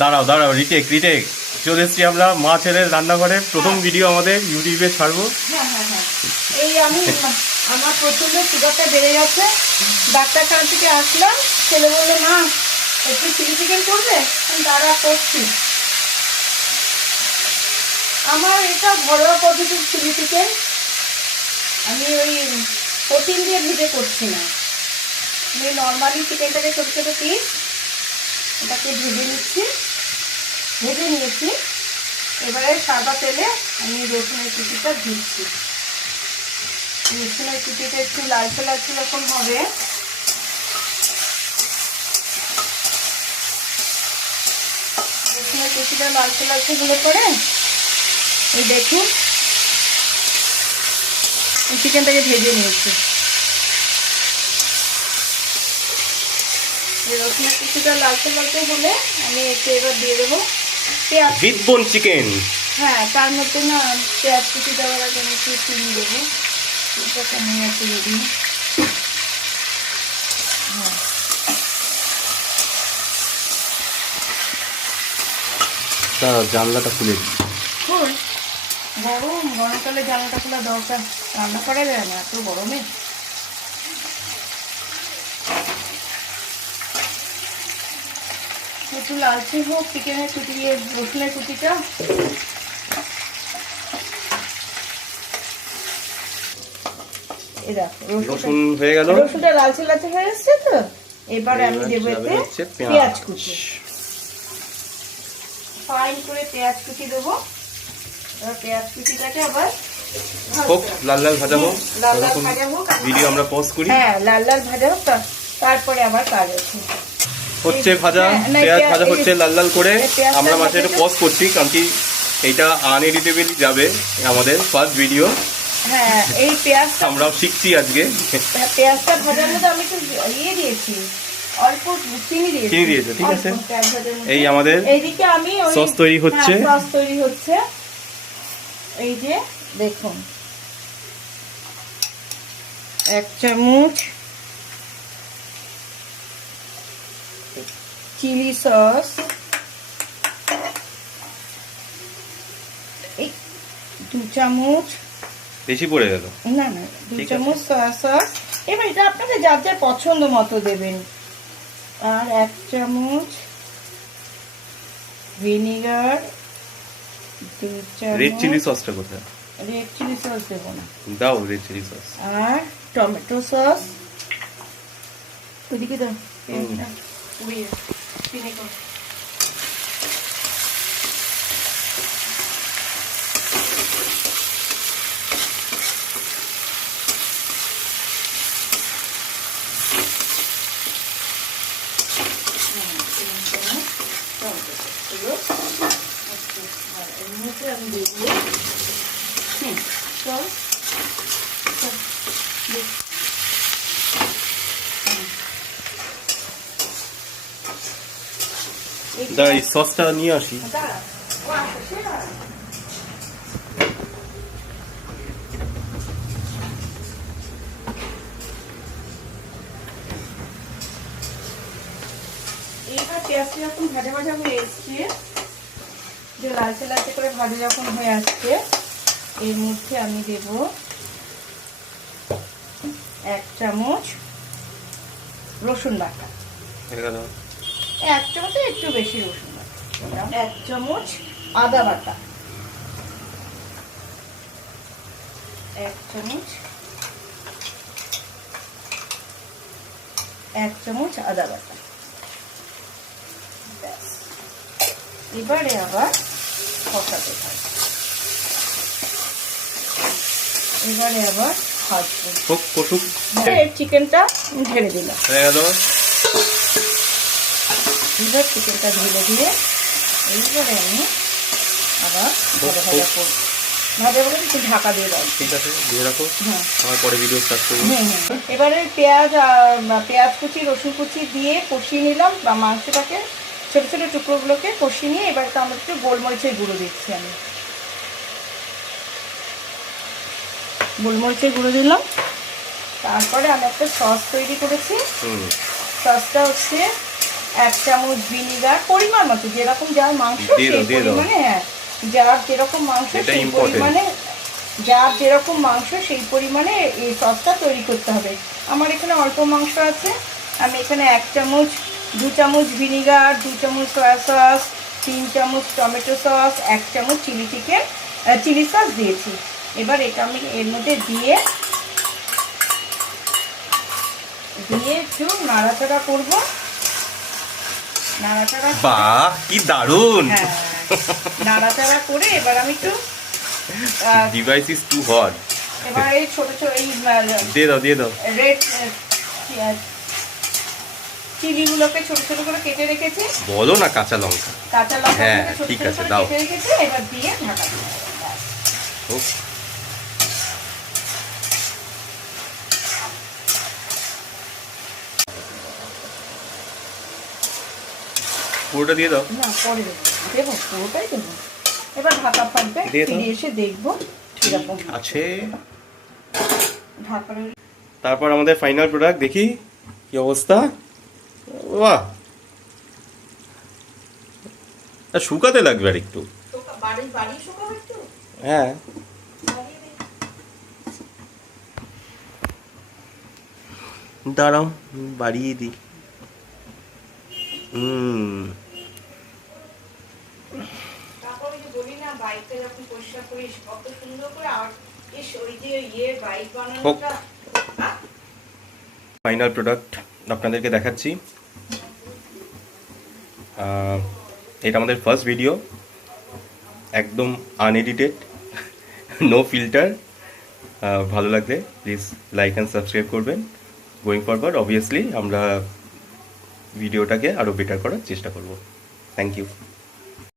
দাঁড়াও দাঁড়াও, retake retake. চলে এসছি আমরা মা ছেলের রান্নাঘরের প্রথম ভিডিও আমাদের ইউটিউবে ছাড়বো। হ্যাঁ, এই আমার প্রচন্ড সুগারটা বেড়ে গেছে। ডাক্তারখানা থেকে আসলাম, ছেলে বললো না একটু চিলি চিকেন করবে, আমি দাঁড়া করছি। আমার এটা ঘরোয়া পদ্ধতির চিলি চিকেন, আমি ওই প্রোটিন দিয়ে ভেজে করছি না। আমি নর্মালি চিকেনটাকে ছোটো ছোটো পিস এটাকে ভেজে নিয়েছি। এবারে সাদা তেলে আমি রসুনের কুচিটা দিচ্ছি। রসুনের কুচিটা একটু লালচে লালচে রকম হবে। রসুনের কুচিটা লালচে লালচে হলে পরে এই দেখুন চিকেনটাকে ভেজে নিয়েছি। রসুনের কুচিটা লালচে লালচে হলে আমি একটু এবার দিয়ে দেবো পেঁয়াজ। বিটবোন চিকেন। হ্যাঁ, তার মধ্যে না পেঁয়াজ কুচি দেওয়ার আগে আমি একটু চিনি দেবো। এটাকে আমি একটু রেডি। হ্যাঁ, জানলাটা খুলে দিই। গরমকালে জানলাটা খোলা দরকার, রান্না করা যায় না এত গরমে। একটু লালচে হোক চিকেনের কুচি, রসুনের কুচিটা। রসুন হয়ে গেল, রসুনটা লালচে লালচে হয়ে এসছে তো। এবারে আমি দেবো এতে পেঁয়াজ কুচি, ফাইন করে পেঁয়াজ কুচি দেবো। পেঁয়াজ কুচিটাকে আবার হোক লাল লাল ভাজা হোক, লাল লাল ভাজা হোক, ভিডিও আমরা পজ করি। হ্যাঁ, লাল লাল ভাজা হোক, তারপরে আবার কাজ আছে। হচ্ছে ভাজা, পেঁয়াজ ভাজা হচ্ছে লাল লাল করে। আমরা মাঝে একটু পজ করছি কারণ কি এইটা আনএডিটেবল যাবে আমাদের ফার্স্ট ভিডিও। হ্যাঁ, এই পেঁয়াজ আমরাও শিখছি আজকে। পেঁয়াজটা ভাজার মধ্যে আমি একটু ইয়ে দিয়েছি, অল্প চিনি দিয়েছে, ঠিক আছে। এই আমাদের এইদিকে আমি সস তৈরি হচ্ছে। সস তৈরি হচ্ছে, এই যে দেখুন 1 চামচ চিলি সস, এই 2 চামচ, বেশি পড়ে গেল না 2 চামচ সয়া সস। এবার এটা আপনাদের যার যার পছন্দ মতো দেবেন। আর 1 চামচ ভিনিগার, 2 চামচ রেড চিলি সসটা কোথায়? রেড চিলি সস দেবো না, দাও রেড চিলি সস। আর টমেটো সস ওইদিকে দাও। আমি দেখবো দাঁড়া, এই সসটা নিয়ে আসি। এইবার পেঁয়াজটা যখন ভাজা ভাজা হয়ে এসছে, যে লালচে লালচে করে ভাজা যখন হয়ে আসছে, এর মধ্যে আমি দেব 1 চামচ রসুন বাটা। 1 চামচে একটু বেশি রসুন বাটা। 1 চামচ আদা বাটা, 1 চামচ আদা বাটা। এবারে আবার কষাতে থাকবে, এবারে আবার ভাজবো। চিকেনটা ঢেলে দিলাম। এবার চিকেনটা ঢেলে দিয়ে এইবারে আমি আবার ভাজা ভাজা করবো। ভাজা ভাজা একটু ঢাকা দিয়ে দাও। ঠিক আছে, দিয়ে রাখো, আমার পরে ভিডিও স্টার্ট করবো। এবারে পেঁয়াজ কুচি রসুন কুচি দিয়ে কষিয়ে নিলাম, বা মাংসটাকে ছোট ছোট টুকরোগুলোকে কষিয়ে নিয়ে এবার তো আমরা একটু গোলমরিচের গুঁড়ো দিচ্ছি। আমি গোলমরিচের গুঁড়ো দিলাম। তারপরে আমি একটা সস তৈরি করেছি। সসটা হচ্ছে 1 চামচ ভিনিগার, পরিমাণ মতো, যেরকম যার মাংস দিয়ে সেই দাও, দিয়ে দাও। পরিমাণে, হ্যাঁ যার যেরকম মাংস এটা সেই important। পরিমাণে, যার যেরকম মাংস সেই পরিমাণে এই সসটা তৈরি করতে হবে। আমার এখানে অল্প মাংস আছে, আমি এখানে 1 চামচ, 2 চামচ ভিনিগার, 2 চামচ সয়া সস, 3 চামচ টমেটো সস, 1 চামচ চিলি সস দিয়েছি। এবার এটা আমি এর মধ্যে দিয়ে একটু নাড়াচাড়া করবো। নাড়াচাড়া করে- বাহ কি দারুণ! হ্যাঁ, নাড়াচাড়া করে এবার আমি একটু ডিভাইস ইজ টু হট। এবার এই ছোট ছোট এই দিয়ে দাও, দিয়ে দাও। রেড চিলিগুলোকে ছোট ছোট করে কেটে রেখেছি, বলো না কাঁচা লঙ্কা। কাঁচা লঙ্কা হ্যাঁ, ছোট ঠিক ছোট আছে, করে দাও। কেটে রেখেছি, এবার দিয়ে ঢাকা দিয়ে দেবো। ব্যাস। উফ, পুরোটা দিয়ে দাও। না পরে দেবো, পুরোটাই দেবো। এবার ঢাকা পাল্টে দিয়ে দাও। ফিরে এসে দেখবো কিরকম আছে। ঢাকা। তারপর আমাদের ফাইনাল প্রোডাক্ট দেখি কি অবস্থা। বাহ, শুকাতে লাগবে আর একটু। বাড়ি শুকাবো একটু। হ্যাঁ, দাঁড়াও বাড়িয়ে দিই। তারপর ওই যে বলি না, বাইকটা যখন পরিষ্কার করিস কত সুন্দর করে, আর ওই যে ইয়ে বাইক বানানোটা। ফাইনাল প্রোডাক্ট আপনাদেরকে দেখাচ্ছি। এটা আমাদের ফার্স্ট ভিডিও, একদম আনএডিটেড, নো ফিল্টার। ভালো লাগলে প্লিজ লাইক অ্যান্ড সাবস্ক্রাইব করবেন। গোয়িং ফরওয়ার্ড অবভিয়াসলি আমরা ভিডিওটাকে আরও বেটার করার চেষ্টা করব। Thank you.